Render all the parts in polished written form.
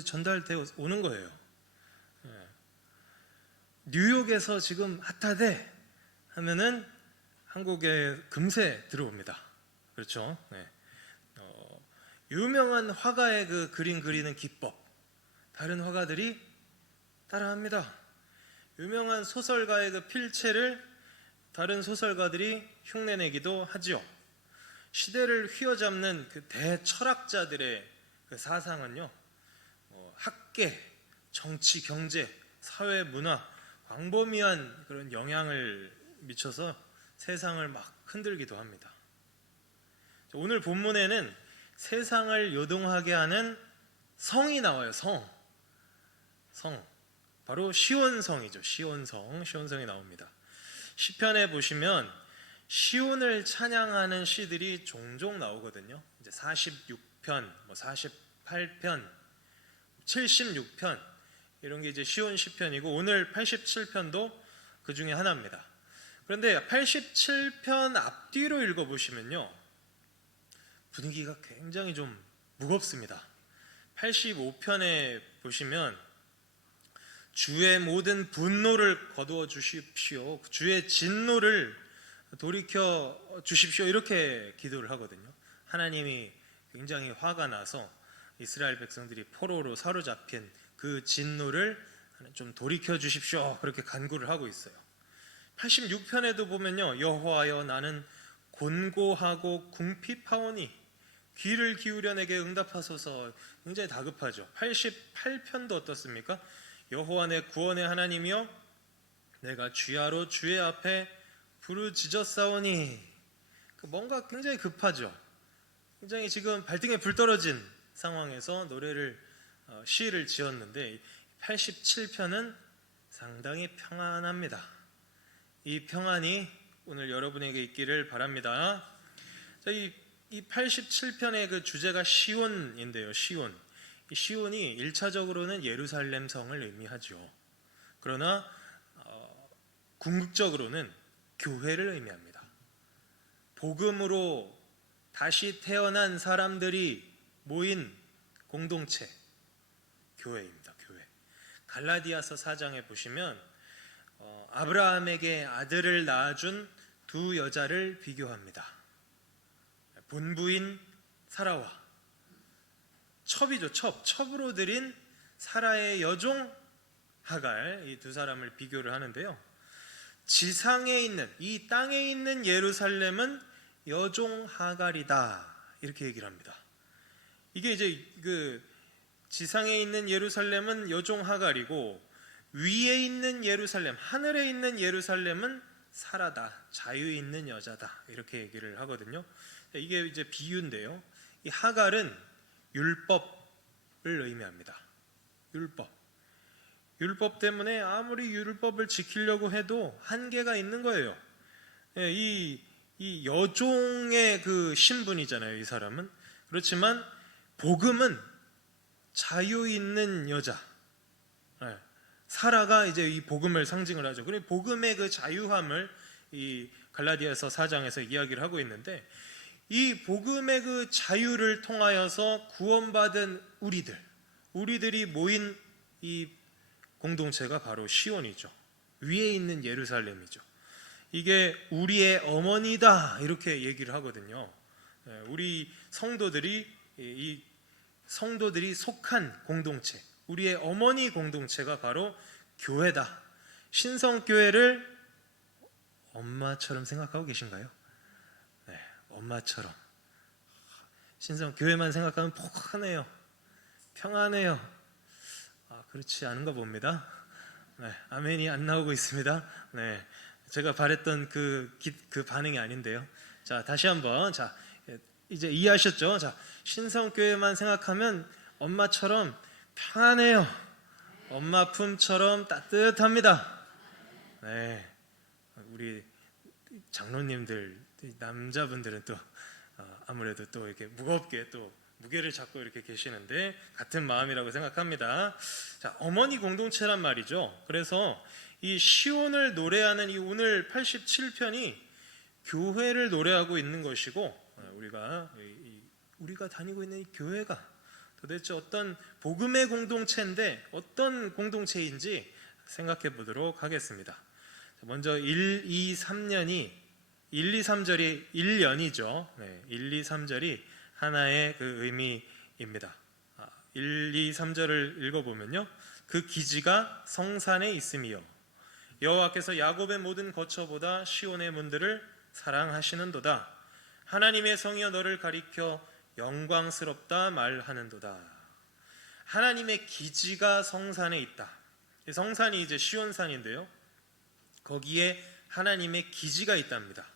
전달되어 오는 거예요. 뉴욕에서 지금 핫하대 하면은 한국에 금세 들어옵니다. 그렇죠? 유명한 화가의 그 그림 그리는 기법, 다른 화가들이 따라합니다. 유명한 소설가의 그 필체를 다른 소설가들이 흉내내기도 하죠. 시대를 휘어잡는 그 대철학자들의 그 사상은요, 학계, 정치, 경제, 사회, 문화, 광범위한 그런 영향을 미쳐서 세상을 막 흔들기도 합니다. 오늘 본문에는 세상을 요동하게 하는 성이 나와요. 성. 바로 시온성이죠. 시온성이 나옵니다. 시편에 보시면 시온을 찬양하는 시들이 종종 나오거든요. 이제 46편, 48편, 76편 이런 게 이제 시온 시편이고, 오늘 87편도 그 중에 하나입니다. 그런데 87편 앞뒤로 읽어보시면요, 분위기가 굉장히 좀 무겁습니다. 85편에 보시면 주의 모든 분노를 거두어 주십시오, 주의 진노를 돌이켜 주십시오, 이렇게 기도를 하거든요. 하나님이 굉장히 화가 나서 이스라엘 백성들이 포로로 사로잡힌 그 진노를 좀 돌이켜 주십시오, 그렇게 간구를 하고 있어요. 86편에도 보면요, 여호와여 나는 곤고하고 궁핍하오니 귀를 기울여 내게 응답하소서, 굉장히 다급하죠. 88편도 어떻습니까? 여호와 내 구원의 하나님이여 내가 주야로 주의 앞에 부르짖었사오니, 뭔가 굉장히 급하죠. 굉장히 지금 발등에 불 떨어진 상황에서 시를 지었는데, 87편은 상당히 평안합니다. 이 평안이 오늘 여러분에게 있기를 바랍니다. 이 87편의 그 주제가 시온인데요. 시온. 이 시온이 1차적으로는 예루살렘 성을 의미하죠. 그러나 궁극적으로는 교회를 의미합니다. 복음으로 다시 태어난 사람들이 모인 공동체, 교회입니다. 교회. 갈라디아서 4장에 보시면 아브라함에게 아들을 낳아준 두 여자를 비교합니다. 본부인 사라와 첩이죠. 첩으로 들인 사라의 여종 하갈, 이 두 사람을 비교를 하는데요, 지상에 있는, 이 땅에 있는 예루살렘은 여종 하갈이다, 이렇게 얘기를 합니다. 이게 이제 그 지상에 있는 예루살렘은 여종 하갈이고, 위에 있는 예루살렘, 하늘에 있는 예루살렘은 사라다, 자유 있는 여자다, 이렇게 얘기를 하거든요. 이게 이제 비유인데요, 이 하갈은 율법을 의미합니다. 율법 때문에 아무리 율법을 지키려고 해도 한계가 있는 거예요. 이 여종의 그 신분이잖아요, 이 사람은. 그렇지만 복음은 자유 있는 여자, 사라가 이제 이 복음을 상징을 하죠. 그리고 복음의 그 자유함을 이 갈라디아서 4장에서 이야기를 하고 있는데, 이 복음의 그 자유를 통하여서 구원받은 우리들이 모인 이 공동체가 바로 시온이죠. 위에 있는 예루살렘이죠. 이게 우리의 어머니다, 이렇게 얘기를 하거든요. 우리 성도들이 속한 공동체, 우리의 어머니 공동체가 바로 교회다. 신성교회를 엄마처럼 생각하고 계신가요? 네, 엄마처럼. 신성교회만 생각하면 포근해요, 평안해요. 그렇지 않은가 봅니다. 네, 아멘이 안 나오고 있습니다. 네, 제가 바랬던 그 반응이 아닌데요. 자, 다시 한번. 자, 이제 이해하셨죠? 자, 신성교회만 생각하면 엄마처럼 평안해요, 엄마 품처럼 따뜻합니다. 네, 우리 장로님들, 남자분들은 또 아무래도 또 이렇게 무겁게 또 무게를 잡고 이렇게 계시는데 같은 마음이라고 생각합니다. 자, 어머니 공동체란 말이죠. 그래서 이 시온을 노래하는 이 오늘 87편이 교회를 노래하고 있는 것이고, 우리가 다니고 있는 이 교회가 도대체 어떤 복음의 공동체인데 어떤 공동체인지 생각해 보도록 하겠습니다. 먼저 1, 2, 3년이 1, 2, 3절이 1년이죠. 1, 2, 3절이 하나의 그 의미입니다. 1, 2, 3절을 읽어보면요, 그 기지가 성산에 있음이요 여호와께서 야곱의 모든 거처보다 시온의 문들을 사랑하시는도다. 하나님의 성이여 너를 가리켜 영광스럽다 말하는도다. 하나님의 기지가 성산에 있다. 성산이 이제 시온산인데요, 거기에 하나님의 기지가 있답니다.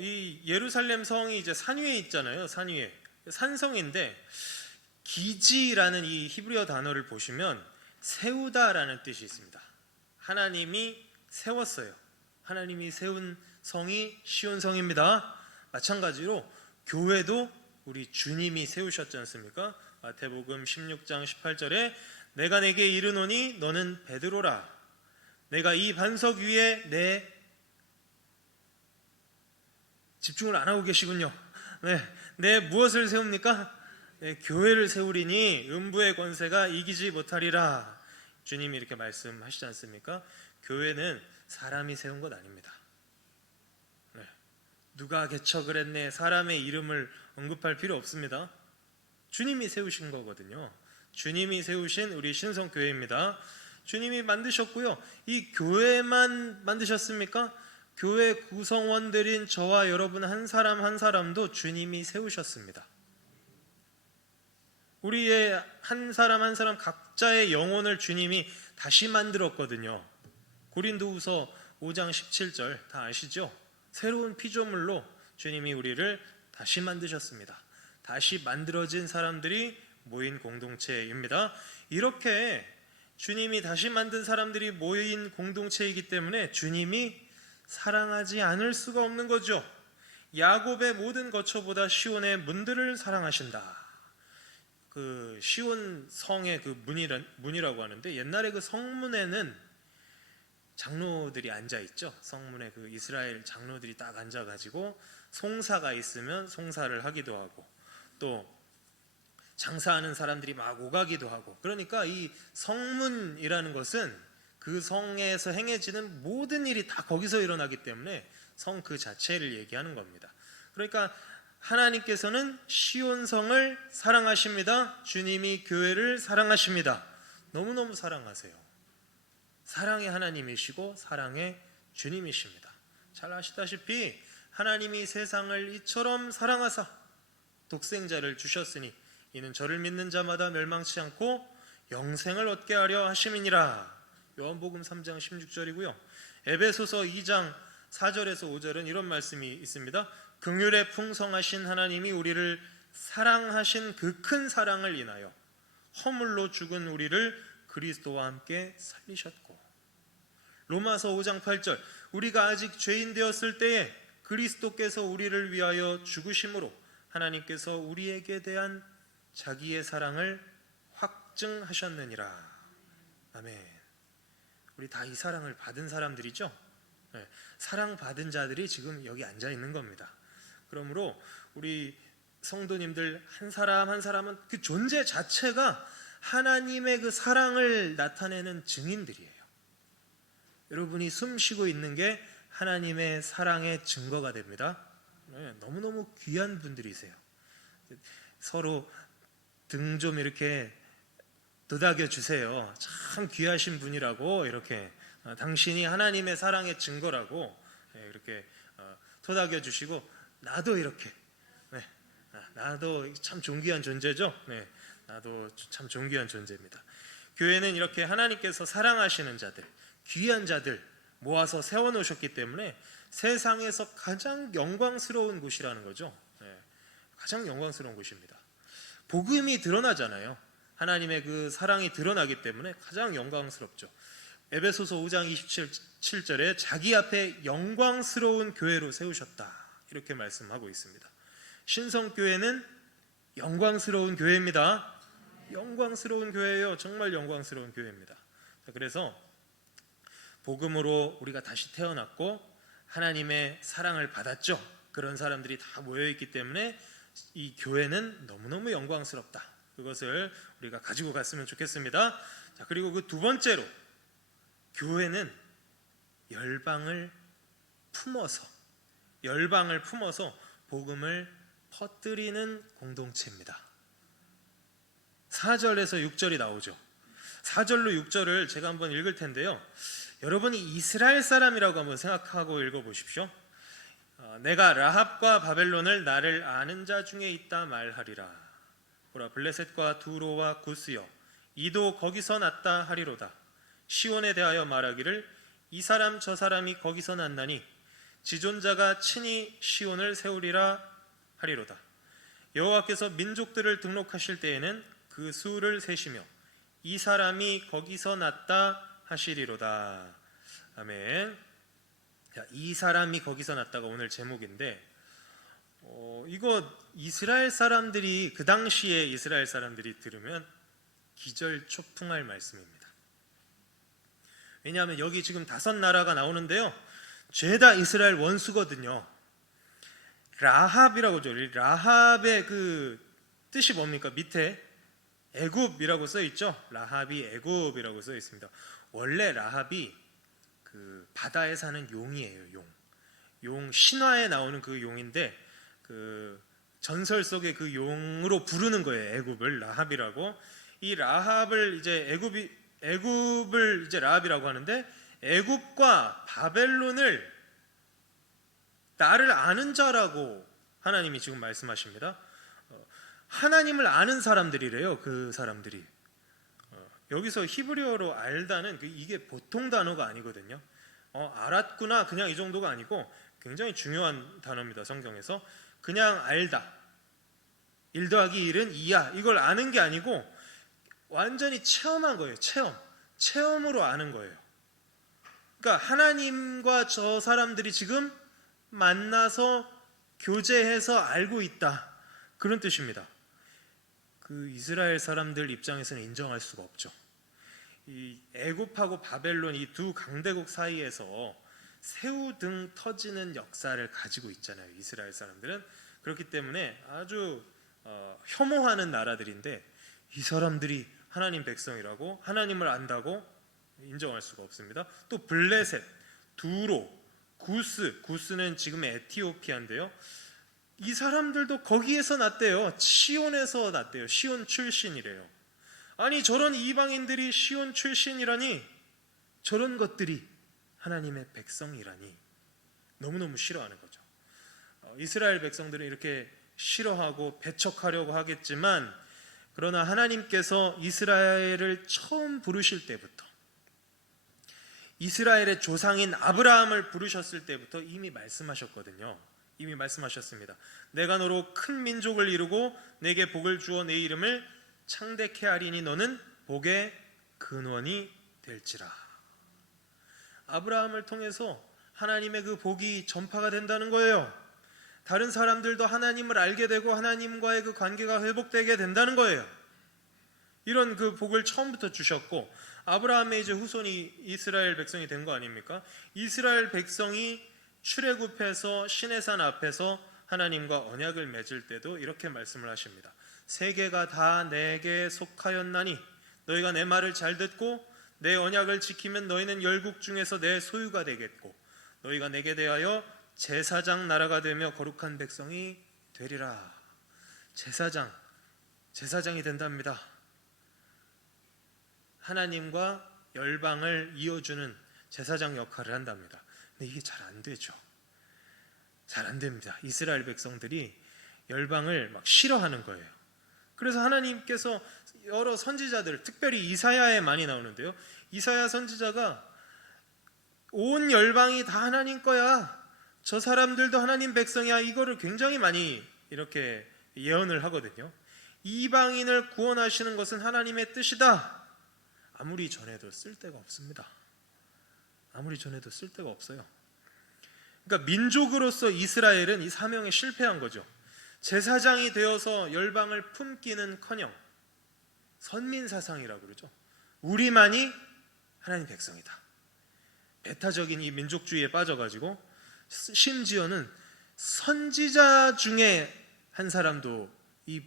이 예루살렘 성이 이제 산 위에 있잖아요. 산 위에 산성인데, 기지라는 이 히브리어 단어를 보시면 세우다라는 뜻이 있습니다. 하나님이 세웠어요. 하나님이 세운 성이 시온성입니다. 마찬가지로 교회도 우리 주님이 세우셨지 않습니까? 마태복음 16장 18절에 내가 내게 이르노니 너는 베드로라. 내가 이 반석 위에 집중을 안 하고 계시군요. 내 무엇을 세웁니까? 교회를 세우리니 음부의 권세가 이기지 못하리라. 주님이 이렇게 말씀하시지 않습니까? 교회는 사람이 세운 것 아닙니다. 누가 개척을 했네, 사람의 이름을 언급할 필요 없습니다. 주님이 세우신 거거든요. 주님이 세우신 우리 신성교회입니다. 주님이 만드셨고요. 이 교회만 만드셨습니까? 교회 구성원들인 저와 여러분 한 사람 한 사람도 주님이 세우셨습니다. 우리의 한 사람 한 사람 각자의 영혼을 주님이 다시 만들었거든요. 고린도후서 5장 17절 다 아시죠? 새로운 피조물로 주님이 우리를 다시 만드셨습니다. 다시 만들어진 사람들이 모인 공동체입니다. 이렇게 주님이 다시 만든 사람들이 모인 공동체이기 때문에 주님이 사랑하지 않을 수가 없는 거죠. 야곱의 모든 거처보다 시온의 문들을 사랑하신다. 그 시온 성의 그 문이라고 하는데, 옛날에 그 성문에는 장로들이 앉아 있죠. 성문에 그 이스라엘 장로들이 딱 앉아가지고 송사가 있으면 송사를 하기도 하고, 또 장사하는 사람들이 막 오가기도 하고, 그러니까 이 성문이라는 것은 그 성에서 행해지는 모든 일이 다 거기서 일어나기 때문에 성 그 자체를 얘기하는 겁니다. 그러니까 하나님께서는 시온성을 사랑하십니다. 주님이 교회를 사랑하십니다. 너무너무 사랑하세요. 사랑의 하나님이시고 사랑의 주님이십니다. 잘 아시다시피 하나님이 세상을 이처럼 사랑하사 독생자를 주셨으니 이는 저를 믿는 자마다 멸망치 않고 영생을 얻게 하려 하심이니라. 요한복음 3장 16절이고요. 에베소서 2장 4절에서 5절은 이런 말씀이 있습니다. 긍휼에 풍성하신 하나님이 우리를 사랑하신 그 큰 사랑을 인하여 허물로 죽은 우리를 그리스도와 함께 살리셨고, 로마서 5장 8절 우리가 아직 죄인 되었을 때에 그리스도께서 우리를 위하여 죽으심으로 하나님께서 우리에게 대한 자기의 사랑을 확증하셨느니라. 아멘. 우리 다 이 사랑을 받은 사람들이죠. 사랑받은 자들이 지금 여기 앉아 있는 겁니다. 그러므로 우리 성도님들 한 사람 한 사람은 그 존재 자체가 하나님의 그 사랑을 나타내는 증인들이에요. 여러분이 숨 쉬고 있는 게 하나님의 사랑의 증거가 됩니다. 너무너무 귀한 분들이세요. 서로 등 좀 이렇게 도닥여 주세요. 참 귀하신 분이라고, 이렇게 당신이 하나님의 사랑의 증거라고 이렇게 토닥여 주시고, 나도 이렇게, 나도 참 존귀한 존재죠. 나도 참 존귀한 존재입니다. 교회는 이렇게 하나님께서 사랑하시는 자들, 귀한 자들 모아서 세워놓으셨기 때문에 세상에서 가장 영광스러운 곳이라는 거죠. 가장 영광스러운 곳입니다. 복음이 드러나잖아요. 하나님의 그 사랑이 드러나기 때문에 가장 영광스럽죠. 에베소서 5장 27절에 자기 앞에 영광스러운 교회로 세우셨다, 이렇게 말씀하고 있습니다. 신성교회는 영광스러운 교회입니다. 영광스러운 교회예요. 정말 영광스러운 교회입니다. 그래서 복음으로 우리가 다시 태어났고 하나님의 사랑을 받았죠. 그런 사람들이 다 모여있기 때문에 이 교회는 너무너무 영광스럽다. 그것을 우리가 가지고 갔으면 좋겠습니다. 자, 그리고 그 두 번째로, 교회는 열방을 품어서 복음을 퍼뜨리는 공동체입니다. 4절에서 6절이 나오죠. 4절로 6절을 제가 한번 읽을 텐데요, 여러분이 이스라엘 사람이라고 한번 생각하고 읽어보십시오. 내가 라합과 바벨론을 나를 아는 자 중에 있다 말하리라. 보라, 블레셋과 두로와 구스여, 이도 거기서 났다 하리로다. 시온에 대하여 말하기를 이 사람 저 사람이 거기서 났나니 지존자가 친히 시온을 세우리라 하리로다. 여호와께서 민족들을 등록하실 때에는 그 수를 세시며 이 사람이 거기서 났다 하시리로다. 아멘. 자, 이 사람이 거기서 났다가 오늘 제목인데, 이거 이스라엘 사람들이, 그 당시에 이스라엘 사람들이 들으면 기절초풍할 말씀입니다. 왜냐하면 여기 지금 5나라가 나오는데요, 죄다 이스라엘 원수거든요. 라합이라고 죠. 라합의 그 뜻이 뭡니까? 밑에 애굽이라고 써 있죠. 라합이 애굽이라고 써 있습니다. 원래 라합이 그 바다에 사는 용이에요. 용 신화에 나오는 그 용인데, 그 전설 속의 그 용으로 부르는 거예요. 애굽을 라합이라고. 이 라합을 이제 애굽을 이제 라합이라고 하는데, 애굽과 바벨론을 나를 아는 자라고 하나님이 지금 말씀하십니다. 하나님을 아는 사람들이래요. 그 사람들이. 여기서 히브리어로 알다는 이게 보통 단어가 아니거든요. 알았구나 그냥 이 정도가 아니고 굉장히 중요한 단어입니다. 성경에서. 그냥 알다, 1 더하기 1은 2야, 이걸 아는 게 아니고 완전히 체험한 거예요. 체험으로 아는 거예요. 그러니까 하나님과 저 사람들이 지금 만나서 교제해서 알고 있다, 그런 뜻입니다. 그 이스라엘 사람들 입장에서는 인정할 수가 없죠. 이 애굽하고 바벨론, 이 두 강대국 사이에서 새우 등 터지는 역사를 가지고 있잖아요. 이스라엘 사람들은. 그렇기 때문에 아주 혐오하는 나라들인데, 이 사람들이 하나님 백성이라고, 하나님을 안다고 인정할 수가 없습니다. 또 블레셋, 두로, 구스는 지금의 에티오피아인데요, 이 사람들도 거기에서 났대요. 시온에서 났대요. 시온 출신이래요. 아니, 저런 이방인들이 시온 출신이라니, 저런 것들이 하나님의 백성이라니 너무너무 싫어하는 거죠. 이스라엘 백성들은 이렇게 싫어하고 배척하려고 하겠지만, 그러나 하나님께서 이스라엘을 처음 부르실 때부터, 이스라엘의 조상인 아브라함을 부르셨을 때부터 이미 말씀하셨거든요. 이미 말씀하셨습니다. 내가 너로 큰 민족을 이루고 내게 복을 주어 내 이름을 창대케 하리니 너는 복의 근원이 될지라. 아브라함을 통해서 하나님의 그 복이 전파가 된다는 거예요. 다른 사람들도 하나님을 알게 되고 하나님과의 그 관계가 회복되게 된다는 거예요. 이런 그 복을 처음부터 주셨고, 아브라함의 이제 후손이 이스라엘 백성이 된 거 아닙니까? 이스라엘 백성이 출애굽해서 시내산 앞에서 하나님과 언약을 맺을 때도 이렇게 말씀을 하십니다. 세계가 다 내게 속하였나니 너희가 내 말을 잘 듣고 내 언약을 지키면 너희는 열국 중에서 내 소유가 되겠고 너희가 내게 대하여 제사장 나라가 되며 거룩한 백성이 되리라. 제사장이 된답니다. 하나님과 열방을 이어주는 제사장 역할을 한답니다. 근데 이게 잘 안 되죠. 잘 안 됩니다. 이스라엘 백성들이 열방을 막 싫어하는 거예요. 그래서 하나님께서 여러 선지자들, 특별히 이사야에 많이 나오는데요, 이사야 선지자가 온 열방이 다 하나님 거야, 저 사람들도 하나님 백성이야, 이거를 굉장히 많이 이렇게 예언을 하거든요. 이방인을 구원하시는 것은 하나님의 뜻이다. 아무리 전해도 쓸데가 없습니다. 아무리 전해도 쓸데가 없어요. 그러니까 민족으로서 이스라엘은 이 사명에 실패한 거죠. 제사장이 되어서 열방을 품기는커녕 선민사상이라고 그러죠. 우리만이 하나님 백성이다. 배타적인 이 민족주의에 빠져가지고 심지어는 선지자 중에 한 사람도 이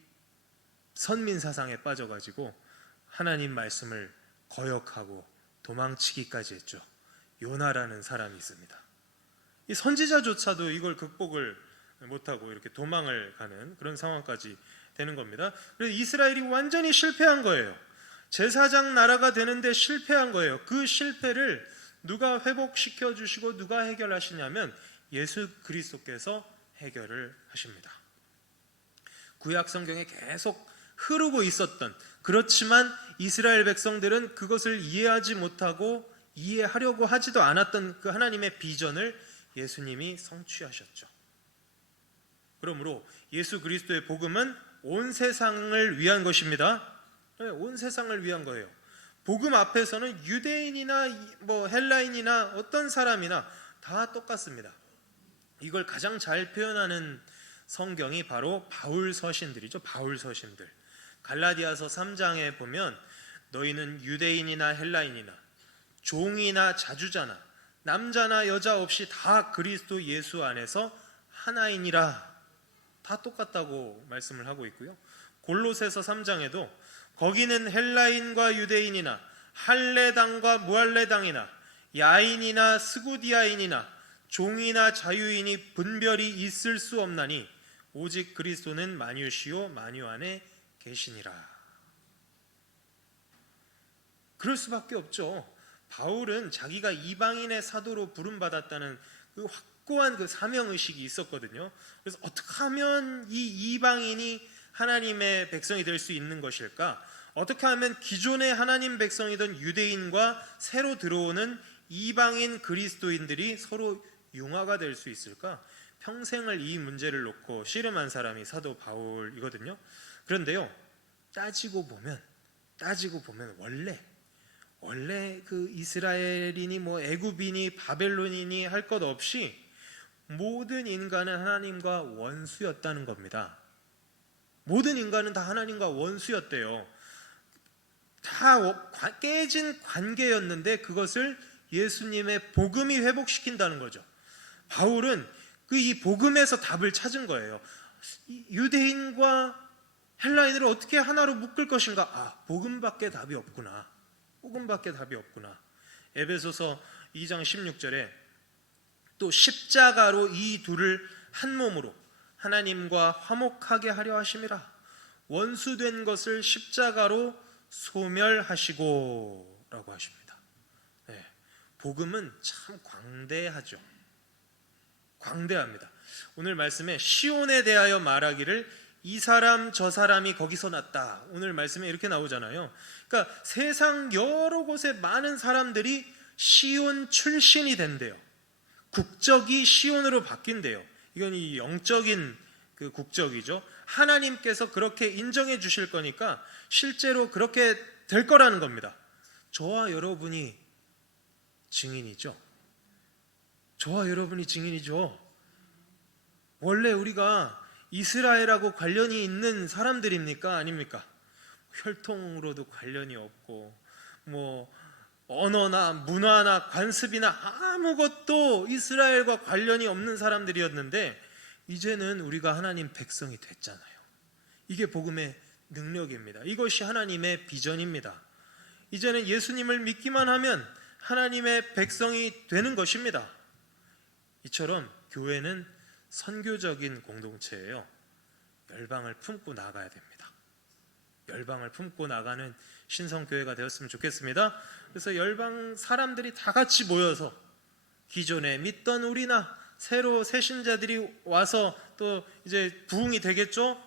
선민 사상에 빠져가지고 하나님 말씀을 거역하고 도망치기까지 했죠. 요나라는 사람이 있습니다. 이 선지자조차도 이걸 극복을 못하고 이렇게 도망을 가는 그런 상황까지 되는 겁니다. 그래서 이스라엘이 완전히 실패한 거예요. 제사장 나라가 되는데 실패한 거예요. 그 실패를 누가 회복시켜 주시고 누가 해결하시냐면 예수 그리스도께서 해결을 하십니다. 구약 성경에 계속 흐르고 있었던, 그렇지만 이스라엘 백성들은 그것을 이해하지 못하고 이해하려고 하지도 않았던 그 하나님의 비전을 예수님이 성취하셨죠. 그러므로 예수 그리스도의 복음은 온 세상을 위한 것입니다. 온 세상을 위한 거예요. 복음 앞에서는 유대인이나 헬라인이나 어떤 사람이나 다 똑같습니다. 이걸 가장 잘 표현하는 성경이 바로 바울 서신들이죠. 바울 서신들. 갈라디아서 3장에 보면 너희는 유대인이나 헬라인이나 종이나 자주자나 남자나 여자 없이 다 그리스도 예수 안에서 하나이니라, 다 똑같다고 말씀을 하고 있고요. 골로새서 3장에도 거기는 헬라인과 유대인이나 할례당과 무할례당이나 야인이나 스구디아인이나 종이나 자유인이 분별이 있을 수 없나니 오직 그리스도는 만유시요 만유 안에 계시니라. 그럴 수밖에 없죠. 바울은 자기가 이방인의 사도로 부름받았다는 그 확고한 그 사명의식이 있었거든요. 그래서 어떻게 하면 이 이방인이 하나님의 백성이 될 수 있는 것일까? 어떻게 하면 기존의 하나님 백성이던 유대인과 새로 들어오는 이방인 그리스도인들이 서로 융화가 될 수 있을까? 평생을 이 문제를 놓고 씨름한 사람이 사도 바울이거든요. 그런데요, 따지고 보면 원래 그 이스라엘이니 애굽이니 바벨론이니 할 것 없이 모든 인간은 하나님과 원수였다는 겁니다. 모든 인간은 다 하나님과 원수였대요. 다 깨진 관계였는데 그것을 예수님의 복음이 회복시킨다는 거죠. 바울은 이 복음에서 답을 찾은 거예요. 유대인과 헬라인을 어떻게 하나로 묶을 것인가? 복음밖에 답이 없구나. 에베소서 2장 16절에 또 십자가로 이 둘을 한 몸으로 하나님과 화목하게 하려 하심이라. 원수된 것을 십자가로 소멸하시고 라고 하십니다. 네, 복음은 참 광대합니다. 오늘 말씀에 시온에 대하여 말하기를 이 사람 저 사람이 거기서 났다. 오늘 말씀에 이렇게 나오잖아요. 그러니까 세상 여러 곳에 많은 사람들이 시온 출신이 된대요. 국적이 시온으로 바뀐대요. 이건 이 영적인 그 국적이죠. 하나님께서 그렇게 인정해 주실 거니까 실제로 그렇게 될 거라는 겁니다. 저와 여러분이 증인이죠. 원래 우리가 이스라엘하고 관련이 있는 사람들입니까? 아닙니까? 혈통으로도 관련이 없고 언어나 문화나 관습이나 아무것도 이스라엘과 관련이 없는 사람들이었는데 이제는 우리가 하나님 백성이 됐잖아요. 이게 복음의 능력입니다. 이것이 하나님의 비전입니다. 이제는 예수님을 믿기만 하면 하나님의 백성이 되는 것입니다. 이처럼 교회는 선교적인 공동체예요. 열방을 품고 나가야 됩니다. 열방을 품고 나가는 신성교회가 되었으면 좋겠습니다. 그래서 열방 사람들이 다 같이 모여서 기존에 믿던 우리나 새로 새 신자들이 와서 또 이제 부흥이 되겠죠.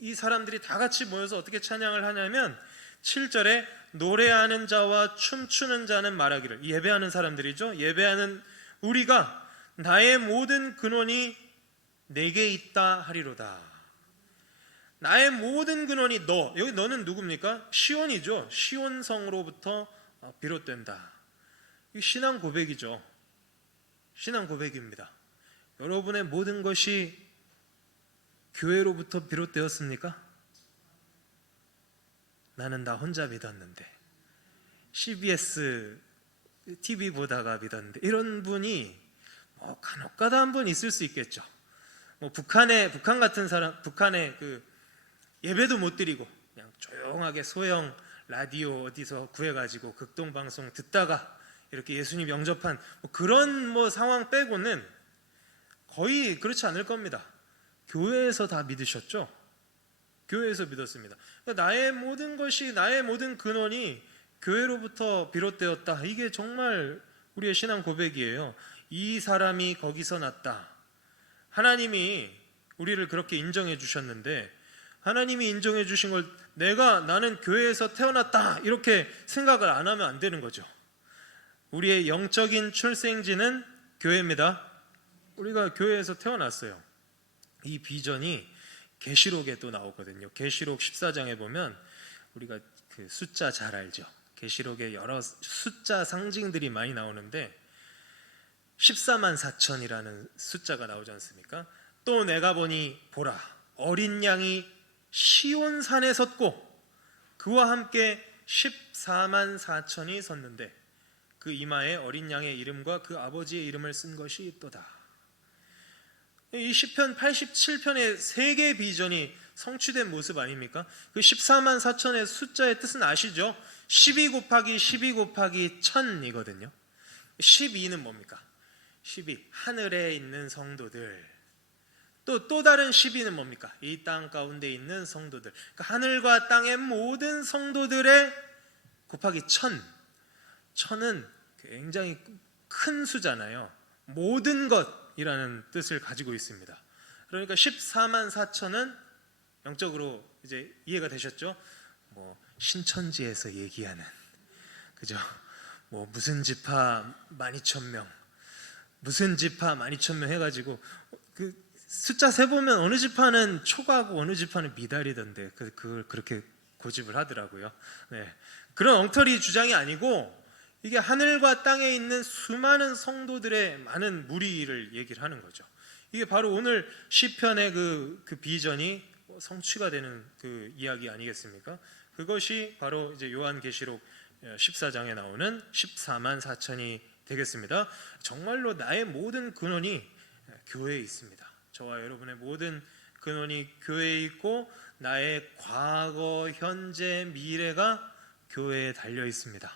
이 사람들이 다 같이 모여서 어떻게 찬양을 하냐면 7절에 노래하는 자와 춤추는 자는 말하기를, 예배하는 사람들이죠. 예배하는 우리가 나의 모든 근원이 내게 있다 하리로다. 나의 모든 근원이 여기 너는 누굽니까? 시온이죠. 시온성으로부터 비롯된다. 이 신앙 고백이죠. 신앙 고백입니다. 여러분의 모든 것이 교회로부터 비롯되었습니까? 나는 나 혼자 믿었는데, CBS TV 보다가 믿었는데, 이런 분이 간혹가다 한 분 있을 수 있겠죠. 북한 같은 사람, 북한의 그 예배도 못 드리고 그냥 조용하게 소형 라디오 어디서 구해가지고 극동방송 듣다가 이렇게 예수님 영접한 그런 상황 빼고는 거의 그렇지 않을 겁니다. 교회에서 다 믿으셨죠? 교회에서 믿었습니다. 나의 모든 것이, 나의 모든 근원이 교회로부터 비롯되었다. 이게 정말 우리의 신앙 고백이에요. 이 사람이 거기서 났다. 하나님이 우리를 그렇게 인정해 주셨는데, 하나님이 인정해 주신 걸 나는 교회에서 태어났다 이렇게 생각을 안 하면 안 되는 거죠. 우리의 영적인 출생지는 교회입니다. 우리가 교회에서 태어났어요. 이 비전이 계시록에 또 나오거든요. 계시록 14장에 보면 우리가 그 숫자 잘 알죠. 계시록에 여러 숫자 상징들이 많이 나오는데 14만 4천이라는 숫자가 나오지 않습니까? 또 내가 보니 보라 어린 양이 시온산에 섰고 그와 함께 14만 4천이 섰는데 그 이마에 어린 양의 이름과 그 아버지의 이름을 쓴 것이 있도다. 이 시편 87편의 세 개의 비전이 성취된 모습 아닙니까? 그 14만 4천의 숫자의 뜻은 아시죠? 12 곱하기 12 곱하기 1000이거든요. 12는 뭡니까? 12 하늘에 있는 성도들. 또 다른 12는 뭡니까? 이 땅 가운데 있는 성도들. 그러니까 하늘과 땅의 모든 성도들의 곱하기 1000. 1000은 굉장히 큰 수잖아요. 모든 것이라는 뜻을 가지고 있습니다. 그러니까 14만 4천은 영적으로 이제 이해가 되셨죠? 신천지에서 얘기하는, 그죠? 무슨 지파 12,000명, 무슨 지파 12,000명 해가지고 그 숫자 세보면 어느 지파는 초가고 어느 지파는 미달이던데 그걸 그렇게 고집을 하더라고요. 네. 그런 엉터리 주장이 아니고 이게 하늘과 땅에 있는 수많은 성도들의 많은 무리를 얘기를 하는 거죠. 이게 바로 오늘 시편의 그 비전이 성취가 되는 그 이야기 아니겠습니까? 그것이 바로 이제 요한계시록 14장에 나오는 14만 4천이 되겠습니다. 정말로 나의 모든 근원이 교회에 있습니다. 저와 여러분의 모든 근원이 교회에 있고 나의 과거, 현재, 미래가 교회에 달려 있습니다.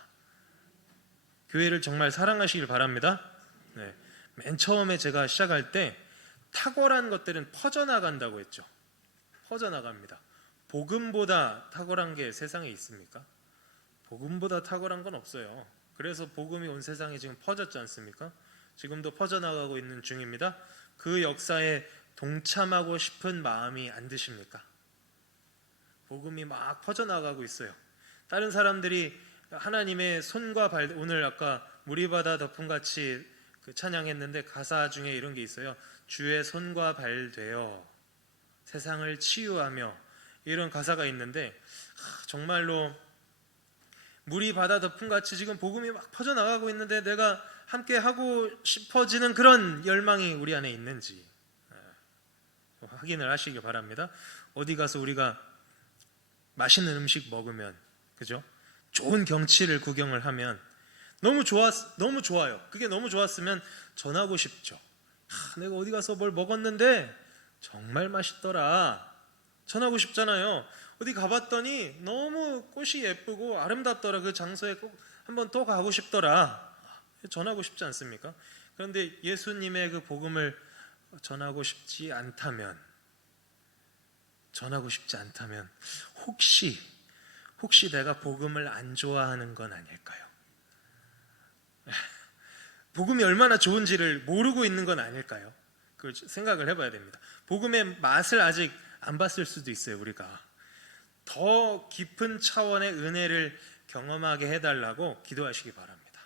교회를 정말 사랑하시길 바랍니다. 네. 맨 처음에 제가 시작할 때 탁월한 것들은 퍼져나간다고 했죠. 퍼져나갑니다. 복음보다 탁월한 게 세상에 있습니까? 복음보다 탁월한 건 없어요. 그래서 복음이 온 세상에 지금 퍼졌지 않습니까? 지금도 퍼져나가고 있는 중입니다. 그 역사에 동참하고 싶은 마음이 안 드십니까? 복음이 막 퍼져나가고 있어요. 다른 사람들이 하나님의 손과 발, 오늘 아까 무리바다 덮음같이 그 찬양했는데 가사 중에 이런 게 있어요. 주의 손과 발 되어 세상을 치유하며, 이런 가사가 있는데 정말로 물이 바다 덮음같이 지금 복음이 막 퍼져나가고 있는데 내가 함께 하고 싶어지는 그런 열망이 우리 안에 있는지 확인을 하시길 바랍니다. 어디 가서 우리가 맛있는 음식 먹으면, 그죠? 좋은 경치를 구경을 하면 너무 좋아요. 그게 너무 좋았으면 전하고 싶죠. 내가 어디 가서 뭘 먹었는데 정말 맛있더라. 전하고 싶잖아요. 어디 가봤더니 너무 꽃이 예쁘고 아름답더라. 그 장소에 꼭 한번 또 가고 싶더라. 전하고 싶지 않습니까? 그런데 예수님의 그 복음을 전하고 싶지 않다면 혹시 내가 복음을 안 좋아하는 건 아닐까요? 복음이 얼마나 좋은지를 모르고 있는 건 아닐까요? 그걸 생각을 해봐야 됩니다. 복음의 맛을 아직 안 봤을 수도 있어요. 우리가 더 깊은 차원의 은혜를 경험하게 해달라고 기도하시기 바랍니다.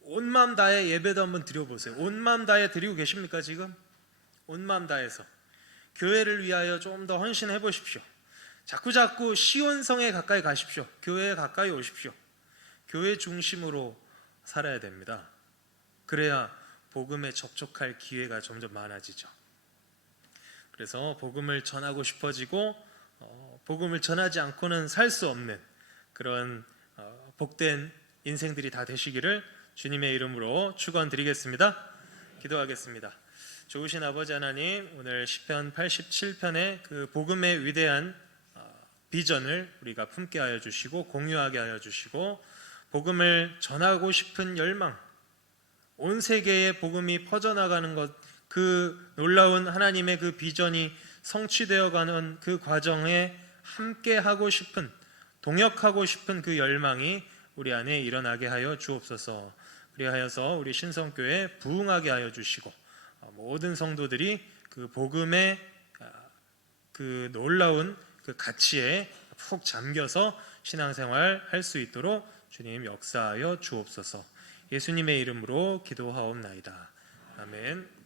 온 마음 다해 예배도 한번 드려보세요. 온 마음 다해 드리고 계십니까 지금? 온 마음 다해서 교회를 위하여 좀 더 헌신해 보십시오. 자꾸 시온성에 가까이 가십시오. 교회에 가까이 오십시오. 교회 중심으로 살아야 됩니다. 그래야 복음에 접촉할 기회가 점점 많아지죠. 그래서 복음을 전하고 싶어지고 복음을 전하지 않고는 살 수 없는 그런 복된 인생들이 다 되시기를 주님의 이름으로 축원드리겠습니다. 기도하겠습니다. 좋으신 아버지 하나님, 오늘 시편 87편의 그 복음의 위대한 비전을 우리가 품게 하여 주시고 공유하게 하여 주시고 복음을 전하고 싶은 열망, 온 세계에 복음이 퍼져나가는 것, 그 놀라운 하나님의 그 비전이 성취되어가는 그 과정에 함께 하고 싶은, 동역하고 싶은 그 열망이 우리 안에 일어나게 하여 주옵소서. 그리하여서 우리 신성교회 부흥하게 하여 주시고 모든 성도들이 그 복음의 그 놀라운 그 가치에 푹 잠겨서 신앙생활 할 수 있도록 주님 역사하여 주옵소서. 예수님의 이름으로 기도하옵나이다. 아멘.